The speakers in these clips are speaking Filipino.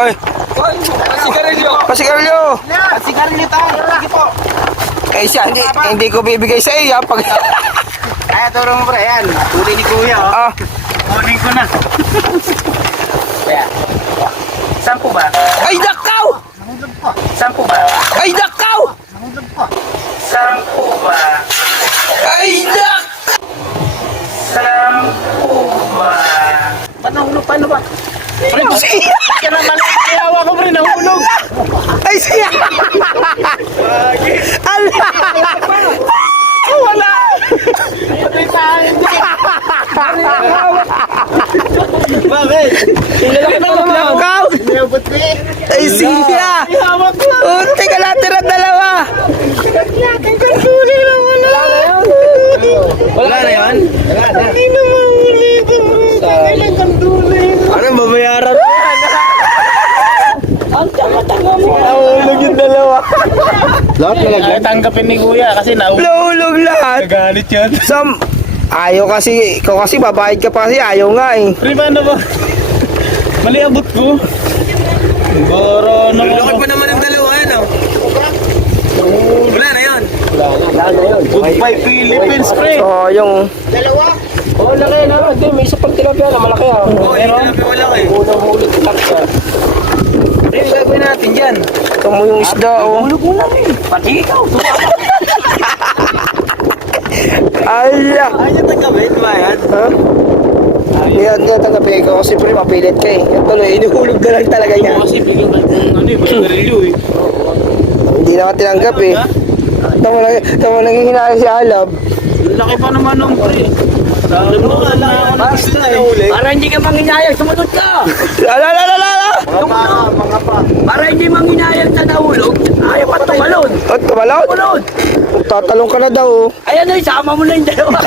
Ay, Pasigarilyo. pasigarilyo. Pasigarilyo tayo. Sige po. Eh siya, hindi ko bibigay sa iyo. Pag... Ay, turo mo pre. Ayan. Huli ni Kuya. Oh. ah, Huli ko na. Kaya. Sampu ba? ay, nakaw! Nahulog po. Sampu ba? Ay, nakaw! Nahulog po. Sampu ba? Ay, nak! Sampu ba? Ba't nahulog? Paano ba? Pre, Siya! kaya naman. Kayawa ko pre, nahulog. Ay, siya! Ala! Wala! Patay tayo. Bakit? Ilalaki na lang. Nakaw! Inabot ko eh. Ay, siya! Ihawak ko. Unti ka natira dalawa! Wala na yun? Wala na. Hindi na mahuli ito. Kailan kang tuloy? Anong babayaran mo? Ang tanga-tanga mo. Nahulog yung dalawa. Lahat na lang. Ay, tanggapin ni Kuya kasi Nahulog lahat. nagalit yun. Sam, ayaw kasi, ikaw kasi babayad ka pa kasi ayaw nga eh. Pre, paano ba? Mali abot ko. Boro na. Laki pa naman ang dalawa yan, oh. Wala na yun. Goodbye Philippines, pre. So, yung... Oh, laki na. Hindi, may isa pang tilapia na malaki ah. Oo, hindi na malaki. Unang huli tilapia. Ano yung gagawin natin dyan? Ito mo yung isda, oh. Hulog mo na rin. Pati ikaw. Ala! Ayaw tanggapin, ba yan? Ha? Hindi nga tanggapin ko kasi pre, mapilit ka eh. Yung tuloy, inuhulog na lang talaga niya. Kasi bigyan ka ng ano eh, bayarilyo eh. Hindi naman tinanggap eh. Tama naging hinala si Alab. Laki pa naman nung pre. Alam mo ka na Gusto na huli. Para hindi ka manginayang, sumunod ka! Ala! Para hindi manginayang sa nahulog, ayaw pa tumalon! Oh, tumalon? Tumalon! Tatalong ka na daw, oh. Ayan na, isama mo na yung dalawa!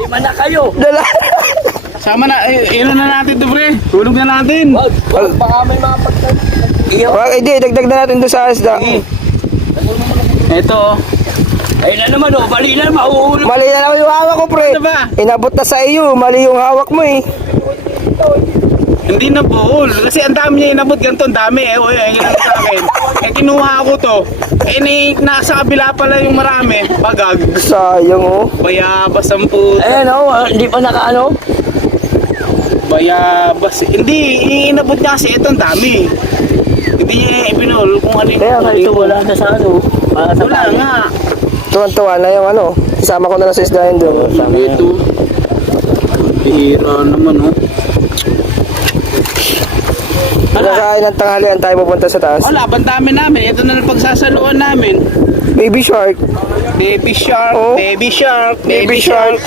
Lima na kayo! Dala. Sama na, ino na natin to pre. Hulog na natin. Wag, baka may mga Iyo! Wag, hindi, dagdag na natin doon sa isda. Ito. Ayun na naman, oh, bali na, mahuhulog! Mali na naman yung hawak ko, pre. Ano ba? Inabot na sa iyo, mali yung hawak mo eh. Hindi na buhol. Kasi ang dami niya inabot. Ganito, ang dami eh. Uy, ayun lang sa akin. Eh, kinuha ko to. Eh, nasa kabila pala yung marami. Bagag. Sayang, oh. Bayabas ang puto. Ayan, oh, hindi pa nakaano? Bayabas. Hindi, inabot niya kasi ito ang dami. Hindi niya ipinul kung ano yung... Kaya nga ito, wala na sa ano. Para sa Wala tali. nga. Tuwan-tuwa na yung ano. Isama ko na lang sa isda yun doon. Ito. Bihira naman, oh. Kakain ng tanghalian tayo pupunta sa taas. Wala, bandamin namin. Ito na lang pagsasaluan namin. Baby shark. Baby shark, Oh. baby shark, Baby shark.